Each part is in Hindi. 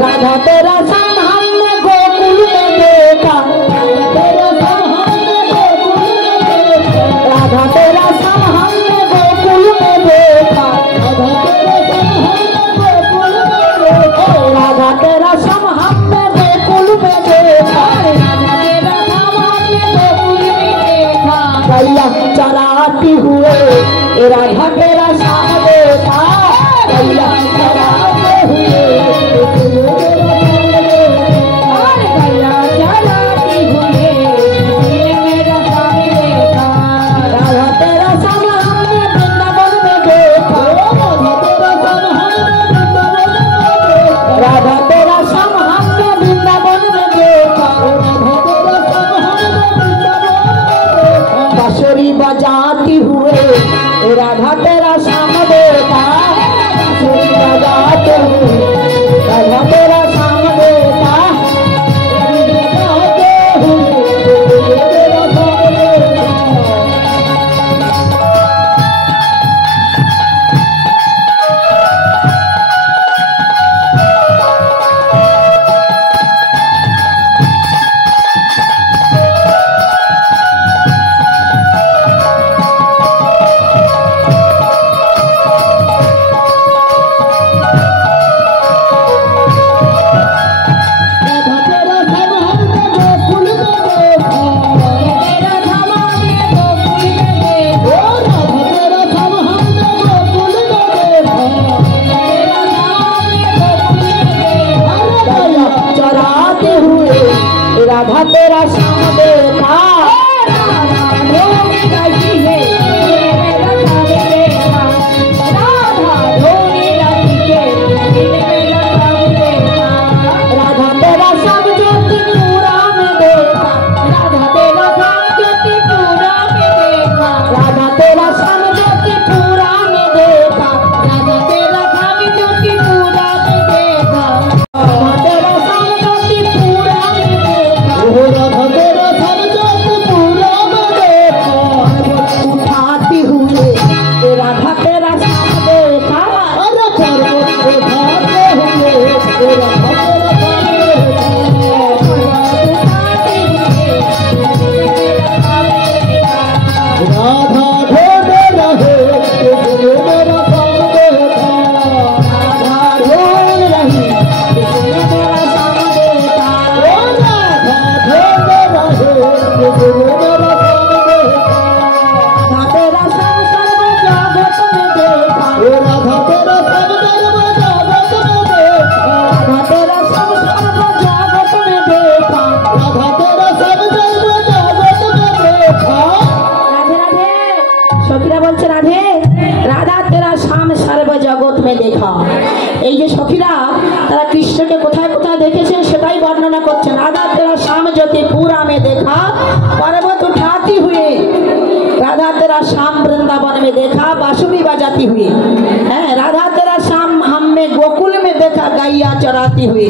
राधा तेरा श्याम हमने गोकुल में देखा, राधा तेरा श्याम हमने गोकुल में देखा, राधा तेरा श्याम हमने गोकुल में देखा, गैया चराती हुए राधा तेरा श्याम देखा, गैया चराते हुए गैया चराती हुए मेरा श्याम देखा, राधा तेरा श्याम हमने वृंदावन में देखा, राधा तेरा श्याम हमने वृंदावन में देखा, बांसुरी बजाती हुए राधा तेरा श्याम देखा, बांसुरी बजाते हुए राधा तेरा श्याम देखा, बजाते हुए तेरा श्याम देखा। राधा तेरा श्याम देखा, राधा तेरा श्याम ज्योतिपुरा में देखा, राधा तेरा श्याम ज्योतिपुरा में देखा, राधा तेरा श्याम ज्योतिपुरा में देखा, राधा तेरा श्याम ज्योतिपुरा में देखा, राधा तेरा श्याम ज्योतिपुरा में देखा, राधा तेरा श्याम ज्योतिपुरा में देखा, उठाती हुए राधा तेरा श्याम देखा, अरे पर्वत उठाते हुए राधा तेरा श्याम देखा, राधा ढूंढे रहे तुझे मेरा श्याम देखा, राधा ढूंढ रही तुझे मेरा श्याम देखा, राधा ढूंढ रहे तुझे मेरा श्याम देखा, राधा तेरा श्याम सर्व जगत में देखा, राधा तेरा श्याम सर्व जगत में देखा, राधा तेरा श्याम सर्व जगत में देखा, राधा तेरा श्याम सर्व जगत में देखा। राधे राधे সখীরা বলছে রাধে রাধা তেরা শ্যাম সর্ব জগৎ মে দেখা। এই যে সখীরা তারা কৃষ্ণকে কোথায় কোথায় দেখেছেন সেটাই বর্ণনা করছেন। রাধা তেরা শ্যাম জ্যোতি পুরা মে দেখা, पर्वत उठाती हुए राधा तेरा श्याम वृंदावन में देखा, बांसुरी बजाती हुई है, राधा तेरा श्याम हमने गोकुल में देखा, गाइया चराती हुई।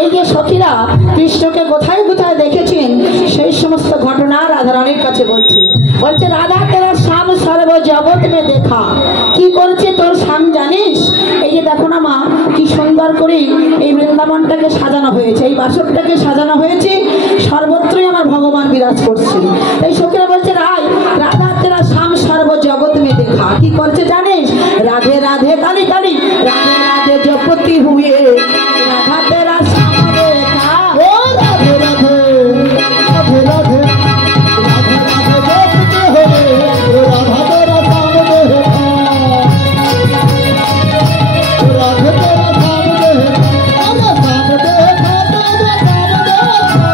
এই যে সখীরা কৃষ্ণকে কোথায় কোথায় দেখেছেন সেই সমস্ত ঘটনা রাধারানীর কাছে বলছে। বলছে রাধা তেরা শ্যাম সর্ব জগৎ মে দেখা। কি করছে তোর শ্যাম জানিস? এই যে দেখো না মা কি সুন্দর করে এই বৃন্দাবনটাকে সাজানো হয়েছে, এই বাসরটাকে সাজানো হয়েছে, সর্বত্রই আমার ভগবান বিরাজ করছে। এই সখীরা বলছে রাধা তেরা শ্যাম সর্ব জগৎ মে দেখা। কি করছে জানিস? রাধে রাধে কালী কালী রাধে রাধে জপতি হুয়ে রাধা তেরা শ্যাম দেখা, ও রাধে রাধে রাধে রাধে রাধে রাধে জপতি হুয়ে রাধা তেরা শ্যাম দেখা, রাধে তেরা শ্যাম দেখা, আরে শ্যাম দেখা, তেরা শ্যাম দেখা।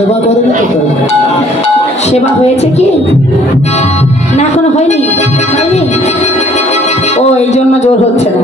সেবা করেনি তো তাই। সেবা হয়েছে কি না এখনো হয়নি? ও এই জন্য জোর হচ্ছে না।